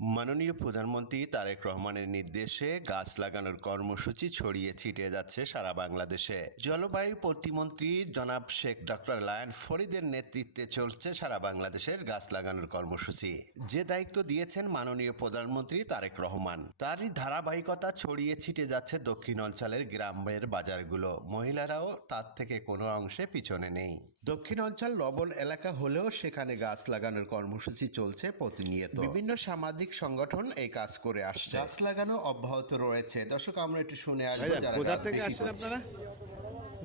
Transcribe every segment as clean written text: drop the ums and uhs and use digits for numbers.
মাননীয় প্রধানমন্ত্রী তারেক রহমানের নির্দেশে গাছ লাগানোর কর্মসূচি ছড়িয়ে ছিটিয়ে যাচ্ছে সারা বাংলাদেশে। জলবায়ু প্রতিমন্ত্রী জনাব শেখ ডক্টর লায়ন ফরিদের নেতৃত্বে চলছে সারা বাংলাদেশের গাছ লাগানোর কর্মসূচি, যে দায়িত্ব দিয়েছেন মাননীয় প্রধানমন্ত্রী তারেক রহমান। তারই ধারাবাহিকতা ছড়িয়ে ছিটিয়ে যাচ্ছে দক্ষিণ অঞ্চলের গ্রামের বাজারগুলো। মহিলারাও তার থেকে কোনো অংশে পিছনে নেই। দক্ষিণ অঞ্চল লবণ এলাকা হলেও সেখানে গাছ লাগানোর কর্মসূচি চলছে প্রতিনিয়ত। বিভিন্ন সামাজিক সংগঠন এই কাজ করে আসছে, গাছ লাগানো অব্যাহত রয়েছে। দর্শক, আমরা একটু শুনে আসবো যারা কোথা গাছ থেকে বিক্রি আসছেন করছে। আপনারা?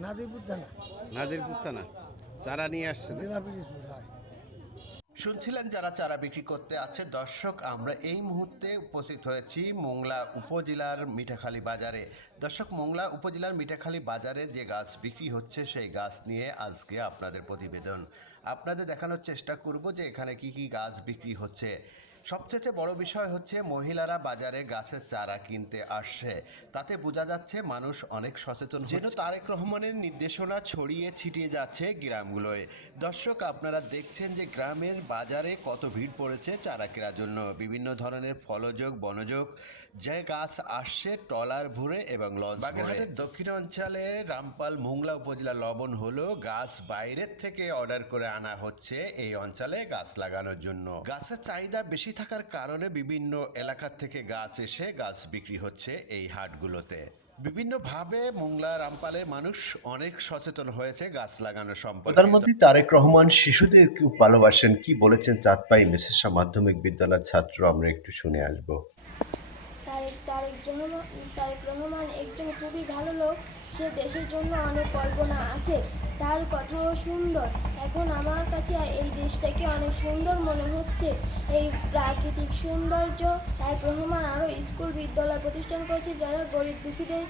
নাজিরপুর থানা। চারা নিয়ে আসছেন? শুনছিলেন যারা চারা বিক্রি করতে আছে। দর্শক, আমরা এই মুহূর্তে উপস্থিত হয়েছি মোংলা উপজেলার মিঠাখালী বাজারে। দর্শক, মোংলা উপজেলার মিঠাখালী বাজারে যে গাছ বিক্রি হচ্ছে সেই গাছ নিয়ে আজকে আপনাদের প্রতিবেদন। আপনাদের দেখানোর চেষ্টা করব যে এখানে কি কি গাছ বিক্রি হচ্ছে। সবচেয়ে বড় বিষয় হচ্ছে মহিলারা বাজারে গাছের চারা কিনতে আসছে, তাতে বোঝা যাচ্ছে মানুষ অনেক সচেতন, যেন তারেক রহমানের নির্দেশনা ছড়িয়ে ছিটিয়ে যাচ্ছে গ্রামগুলোয়। দর্শক, আপনারা দেখছেন যে গ্রামের বাজারে কত ভিড় পড়েছে চারা কেনার জন্য। বিভিন্ন ধরনের ফলযোগ বনযোগ যে গাছ আসছে ট্রলার ভরে এবং লঞ্চ। বাগেরহাটের দক্ষিণ অঞ্চলে রামপাল মোংলা উপজেলা লবণ হলো গাছ বাইরের থেকে অর্ডার করে আনা হচ্ছে এই অঞ্চলে গাছ লাগানোর জন্য। গাছের চাহিদা বেশি থাকার কারণে বিভিন্ন এলাকা থেকে গাছ এসে গাছ বিক্রি হচ্ছে এই হাটগুলোতে। বিভিন্নভাবে মোংলা রামপালে মানুষ অনেক সচেতন হয়েছে গাছ লাগানো সম্পর্কে। প্রধানমন্ত্রী তারেক রহমান শিশুদের খুব ভালোবাসেন, কি বলেছেন চাঁদপাই মেসেসা মাধ্যমিক বিদ্যালয়ের ছাত্র, আমরা একটু শুনে আসবো। তারেক রহমান একজন খুবই ভালো লোক। সে দেশের জন্য অনেক কল্পনা আছে, তার কথাও সুন্দর। এখন আমার কাছে এই দেশটাকে অনেক সুন্দর মনে হচ্ছে। এই প্রাকৃতিক সৌন্দর্য। তারেক রহমান আরও স্কুল বিদ্যালয় প্রতিষ্ঠান করেছে, যারা গরিব দুঃখীদের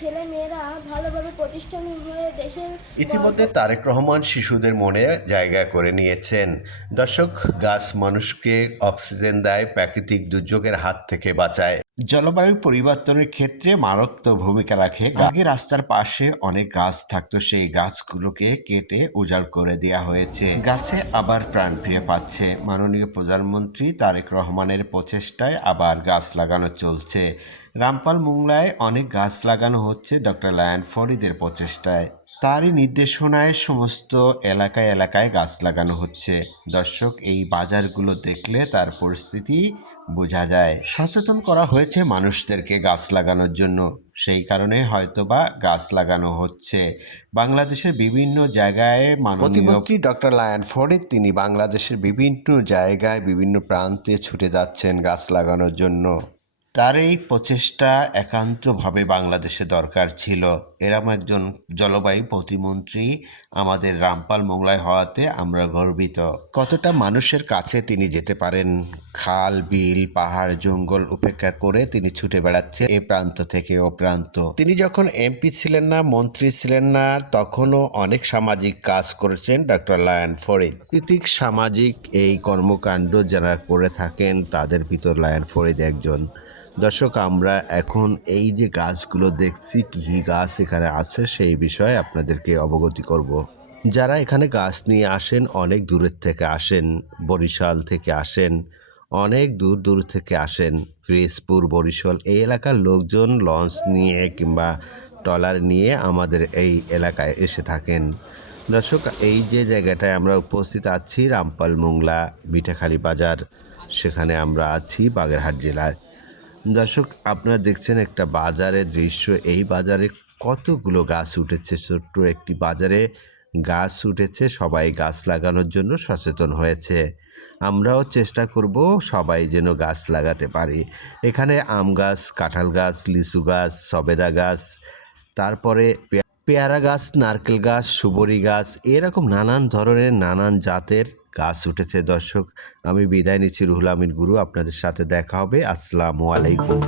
ছেলে মেয়েরা ভালোভাবে প্রতিষ্ঠান হয়ে দেশের। ইতিমধ্যে তারেক রহমান শিশুদের মনে জায়গা করে নিয়েছেন। দর্শক, গাছ মানুষকে অক্সিজেন দেয়, প্রাকৃতিক দুর্যোগের হাত থেকে বাঁচায়, জলবায়ু পরিবর্তনের ক্ষেত্রে মারাত্মক ভূমিকা রাখে। আগে রাস্তার পাশে অনেক গাছ থাকতো, সেই গাছগুলোকে কেটে উজাড় করে দেওয়া হয়েছে। গাছে আবার প্রাণ ফিরে পাচ্ছে। মাননীয় প্রধানমন্ত্রী তারেক রহমানের প্রচেষ্টায় আবার গাছ লাগানো চলছে। রামপাল মোংলায় অনেক গাছ লাগানো হচ্ছে ডক্টর লায়ন ফরিদের প্রচেষ্টায়। তারই নির্দেশনায় সমস্ত এলাকায় এলাকায় গাছ লাগানো হচ্ছে। দর্শক, এই বাজারগুলো দেখলে তার পরিস্থিতি বোঝা যায়। সচেতন করা হয়েছে মানুষদেরকে গাছ লাগানোর জন্য, সেই কারণে হয়তোবা গাছ লাগানো হচ্ছে। বাংলাদেশের বিভিন্ন জায়গায় প্রতিমন্ত্রী ডক্টর লায়ন ফরিদ তিনি বাংলাদেশের বিভিন্ন জায়গায় বিভিন্ন প্রান্তে ছুটে যাচ্ছেন গাছ লাগানোর জন্য। তার এই প্রচেষ্টা একান্তভাবে বাংলাদেশে দরকার ছিল। এরম একজন জলবায়ু প্রতিমন্ত্রী আমাদের রামপাল মোংলায় হওয়াতে আমরা গর্বিত। কতটা মানুষের কাছে তিনি যেতে পারেন, খাল বিল পাহাড় জঙ্গল উপেক্ষা করে তিনি ছুটে বেড়াচ্ছে এ প্রান্ত থেকে ও প্রান্ত। তিনি যখন এমপি ছিলেন না, মন্ত্রী ছিলেন না, তখনও অনেক সামাজিক কাজ করেছেন ডক্টর লায়ন ফরিদ। কৃতিক সামাজিক এই কর্মকাণ্ড যারা করে থাকেন তাদের ভিতর লায়ন ফরিদ একজন। দর্শক, আমরা এখন এই যে গাছগুলো দেখছি, কী কী গাছ এখানে আছে সেই বিষয়ে আপনাদেরকে অবগতি করব। যারা এখানে গাছ নিয়ে আসেন অনেক দূরের থেকে আসেন, বরিশাল থেকে আসেন, অনেক দূর দূর থেকে আসেন। পিরোজপুর বরিশাল এই এলাকার লোকজন লঞ্চ নিয়ে কিংবা ট্রলার নিয়ে আমাদের এই এলাকায় এসে থাকেন। দর্শক, এই যে জায়গাটায় আমরা উপস্থিত আছি রামপাল মোংলা মিঠাখালী বাজার, সেখানে আমরা আছি বাগেরহাট জেলায়। দর্শক, আপনারা দেখছেন একটা বাজারের দৃশ্য। এই বাজারে কতগুলো গাছ উঠেছে, ছোট্ট একটি বাজারে গাছ উঠেছে। সবাই গাছ লাগানোর জন্য সচেতন হয়েছে। আমরাও চেষ্টা করব সবাই যেন গাছ লাগাতে পারি। এখানে আম গাছ, কাঁঠাল গাছ, লিচু গাছ, সবেদা গাছ, তারপরে পেয়ারা গাছ, নারকেল গাছ, সুবরি গাছ, এরকম নানান ধরনের নানান জাতের গাছ উঠেছে। দর্শক, আমি বিদায় নিচ্ছি, রুহুল আমিন গুরু। আপনাদের সাথে দেখা হবে। আসসালামু আলাইকুম।